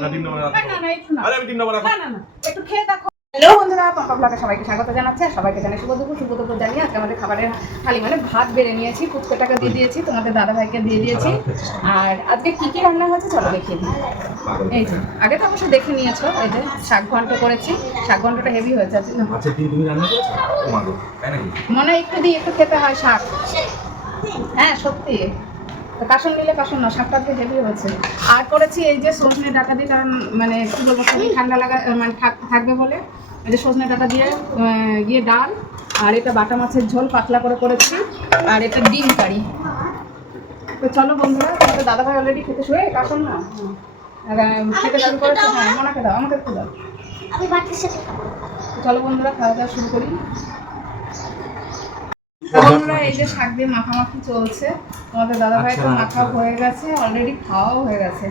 না আরে আমি না না একটু খেয়ে দেখো। হ্যালো বন্ধুরা পম্পা ব্লগে সবাইকে স্বাগত জানাচ্ছি আর সবাইকে জানাই শুভ দুপুর শুভ দুপুর জানিয়ে আজকে আমাদের খাবারের থালি মানে ভাত বেড়ে নিয়েছি পুচকোটাকে দিয়ে দিয়েছি তোমাদের দাদা ভাইকে দিয়ে দিয়েছি। আর আজকে কি কি রান্না হয়েছে চলো দেখিয়ে দিই। এই যে আগে তো অবশ্য দেখে নিয়েছো এই যে শাক ঘন্ট করেছি শাক ঘন্টটা হেভি হয়েছে নাকি? মনে হয় একটু দিয়ে একটু খেতে হয় শাক। হ্যাঁ সত্যি। তো কাসন নিলে কাসন না শাকটা আজকে হেভি হয়েছে আর করেছি এই যে সজনে ডাটা দিয়ে কারণ মানে কি বলব ঠান্ডা লাগা মানে থাক- থাকবে বলে। এই যে সজনে ডাটা দিয়ে গিয়ে ডাল আর এটা বাটা মাছের ঝোল পাতলা করে করেছি। আর এটা ডিম কারি। তো চলো বন্ধুরা তোমাদের দাদাভাই অলরেডি খেতে শুয়ে কাসন না? খেতে শুরু করেছে? হ্যাঁ মনাকে দাও আমাকে একটু দাও। চলো বন্ধুরা খাওয়া দাওয়া শুরু করি। বন্ধুরা এই যে শাক দিয়ে মাখামাখি চলছে তোমাদের দাদা ভাই তো আচ্ছা, মাখা আচ্ছা। হয়ে গেছে অলরেডি খাওয়াও হয়ে গেছে।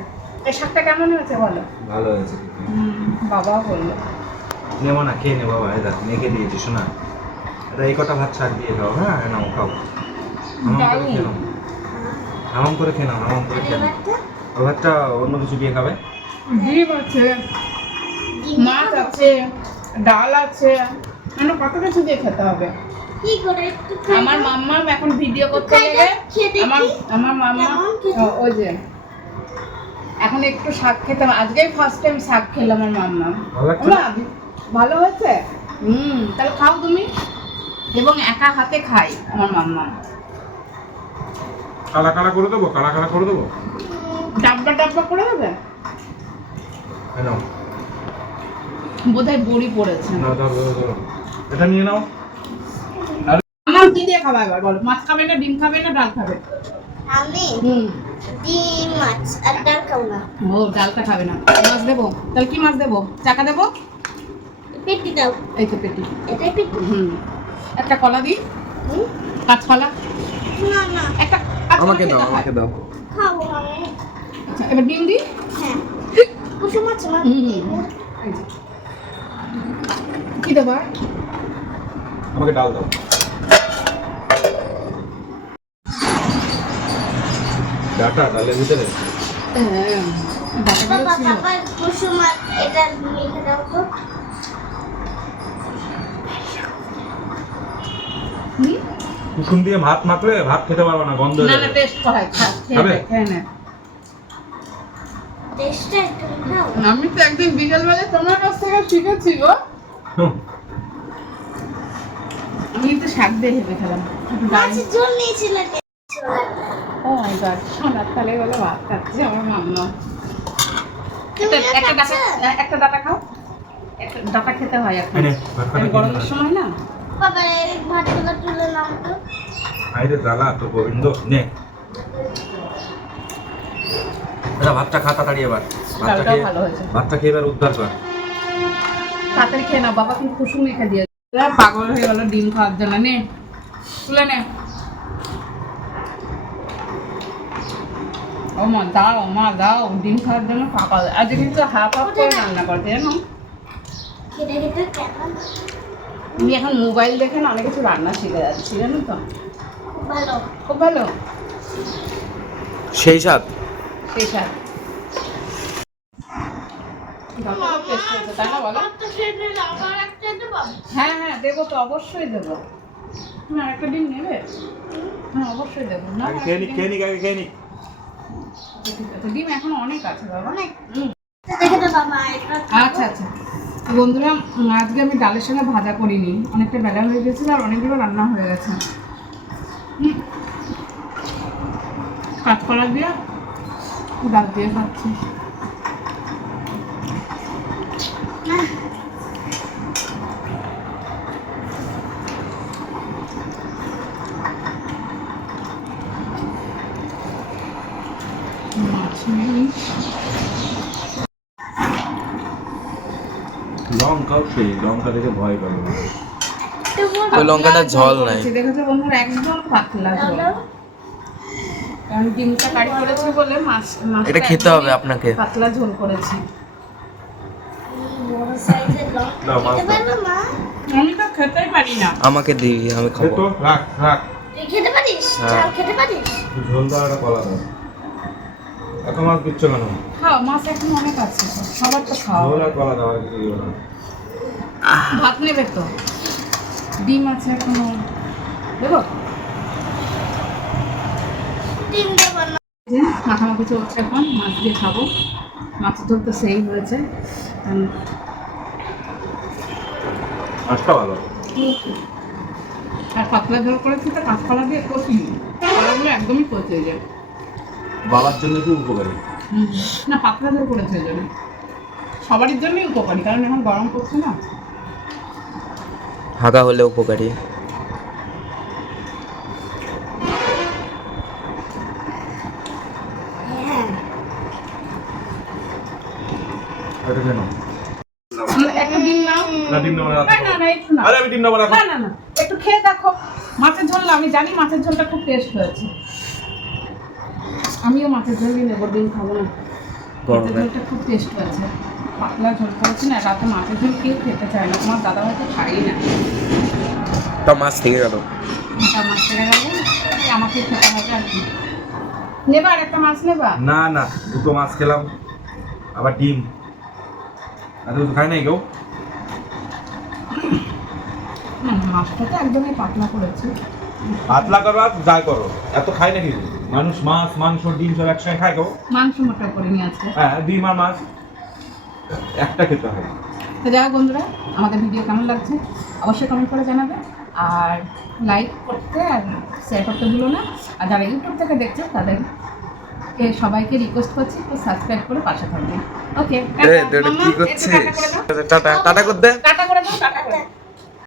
এই শাকটা কেমন হয়েছে বলো? ভালো হয়েছে হুম, বাবাও বলল। নেব না খেয়ে নেব বাবা এটা মেখে দিয়েছি শোনা। এটা এই কটা ভাত শাক দিয়ে খাও হ্যাঁ? নাও খাও। হামাম করে খেয়ে নাও। হামাম করে খেয়ে নাও হামাম করে খেয়ে নাও। ওই ভাতটা অন্য কিছু দিয়ে খাবে? ডিম আছে মাছ আছে ডাল আছে মানে কত কিছু দিয়ে খেতে হবে। আমার মাম্মা এখন ভিডিও করতে গেলে আমার আমার মাম্মা ও- যে। এখন একটু শাক খেতাম আজকেই ফার্স্ট টাইম শাক খেলাম আমার মাম্মা। ভালো হয়েছে? হুম তাহলে খাও তুমি। এবং একা হাতে খাই আমার মাম্মা। কালা কালা করে দেবো? কালা কালা করে দেবো? ডাব্বা ডাব্বা করে দেবে? এই নাও বোধহয় বড়ি পড়েছে। এটা নিয়ে নাও। খাবা এবার বলো। মাছ খাবে না ডিম খাবে না ডাল খাবে? আমি হুম। ডিম মাছ আর ডাল খাব না। ও ডালটা খাবে না। মাছ দেবো? তাহলে কি মাছ দেবো? চাকা দেবো? পেটি দাও। এই তো পেটি। এটাই পেটি। হুম। একটা কলা দিই? হুম? কাঁচকলা? না না। একটা আমাকে দাও আমাকে দাও। খাব আমি। আচ্ছা এবার ডিম দিই? হ্যাঁ। কুসুম মাছ মা। হুম হুম। কি দেবো? আমাকে ডাল দাও। ডাটা ডালের ভিতরে। হ্যাঁ, কুসুম দিয়ে ভাত মাখলে ভাত খেতে পারবে না গন্ধ না না টেস্ট খাবে? নে, আমি তো একদিন বিকেলবেলা তোমার কাছ থেকে শিখেছি গো। আমি তো শাক দিয়ে হেঁটে খেলাম। সোনার তালে বলে ভাত খাচ্ছি আমার মাম্মা। একটা একটা ডাটা একটা ডাটা খাও। একটা ডাটা খেতে হয় এখন। নে, গরমের সময় না বাবা এই ভাতগুলো তুলে নাও তো। আইরে জ্বালা তো গোবিন্দ নে। এরা ভাতটা খা তাড়াতাড়ি এবার। ভাতটা খেয়ে ভাতটা খেয়ে এবার উদ্ধার কর। তাড়াতাড়ি খেয়ে নাও বাবা কিন্তু কুসুম রেখে দিয়ে পাগল হয়ে গেল ডিম খাওয়ার জন্য নে। তুলে নে। ও মা দাও মা দাও ডিম খাওয়ার জন্য পাগল আজকে কিন্তু হাফ হাফ করে রান্না করতে জানো? আমি এখন মোবাইল দেখে না অনেক কিছু রান্না শিখে যাচ্ছি জানো তো? ভালো। খুব ভালো? সেই সাথ সেই দেবো হ্যাঁ হ্যাঁ দেবো তো অবশ্যই দেবো। না একটা ডিম নেবে? হ্যাঁ অবশ্যই দেবো। না। আচ্ছা আচ্ছা। বন্ধুরা আজকে আমি ডালের সঙ্গে ভাজা করিনি। অনেকটা বেলা হয়ে গেছিল আর অনেকগুলো রান্না হয়ে গেছে। কাঁচকলা দিয়ে, ডাল দিয়ে খাচ্ছি মাছ নেই লঙ্কাও সেই লঙ্কা দেখে ভয় পাবে। ওই লঙ্কাটা ঝল নাই। দেখেছ বন্ধুরা একদম পাতলা ঝোল। কারণ ডিমটা কারি করেছি বলে মাছ এটা খেতে হবে আপনাকে। পাতলা ঝোল করেছি। আমি তো খেতেই পারি না। আমাকে দিই আমি খাব। রাখ রাখ। খেতে পারিস? হ্যাঁ। খেতে পারিস? ঝোল দাও একটা কলা দাও। এত মাছ দিচ্ছ কেন? খাও মাছ এখন অনেক আছে সবার তো খাওয়া আর কলা দেওয়ার কিছু দিও না। ভাত নেবে তো। ডিম আছে এখনও। দেবো? ডিম দেবো না। মাখামাখি চলছে এখন মাছ দিয়ে খাব। মাছ ঝোল তো সেই হয়েছে। মাছটা ভালো। আর পাতলা ঝোল করেছি তো কাঁচকলা দিয়ে কষি কলাগুলো একদমই কচে যায় বাবার জন্য কি উপকারী। না পাতলা ঝোল করেছে জন্য সবারই জন্যই উপকারী কারণ এখন গরম পড়ছে না। হাগা হলে উপকারী। একটা ডিম নাও। না ডিম নেব না না না না একটু না আরে আমি ডিম নেব না না না না একটু খেয়ে দেখো। মাছের ঝোল না আমি জানি মাছের ঝোলটা খুব টেস্ট হয়েছে। আমিও মাছের ঝোলই নেব ডিম খাব না। মাছের ঝোলটা খুব টেস্ট হয়েছে পাতলা ঝোল করেছি না রাতে মাছের ঝোল কেউ খেতে চায় না। তোমার দাদা হয়তো খাই না। তা মাছ থেকে গেল। মোটা মাছ ছেড়ে গেলে আমাকে খেতে হবে আর কি। নেবা আর একটা মাছ নেবা? না না দুটো মাছ খেলাম। আবার ডিম। আর তো খাই নাই কেউ না না, মাছটা তো একদমই পাতলা করেছি। পাতলা করো আর যাই করো। এত খাই নাকি মানুষ মাছ মাংস ডিম সব একসঙ্গে খায় কেউ মাংস মোটা করে নিয়ে আছে হ্যাঁ ডিম আর মাছ একটা খেতে হয়। তো যাই বন্ধুরা আমাদের ভিডিও কেমন লাগছে অবশ্যই কমেন্ট করে জানাবে। আর লাইক করতে আর শেয়ার করতে ভুলো না। আর যারা ইউটিউব থেকে দেখছে তাদের কে সবাইকে রিকোয়েস্ট করছি একটু সাবস্ক্রাইব করে পাশে থাকবে। Okay tata. টাটা করতে টাটা করে দাও টাটা করে দাও।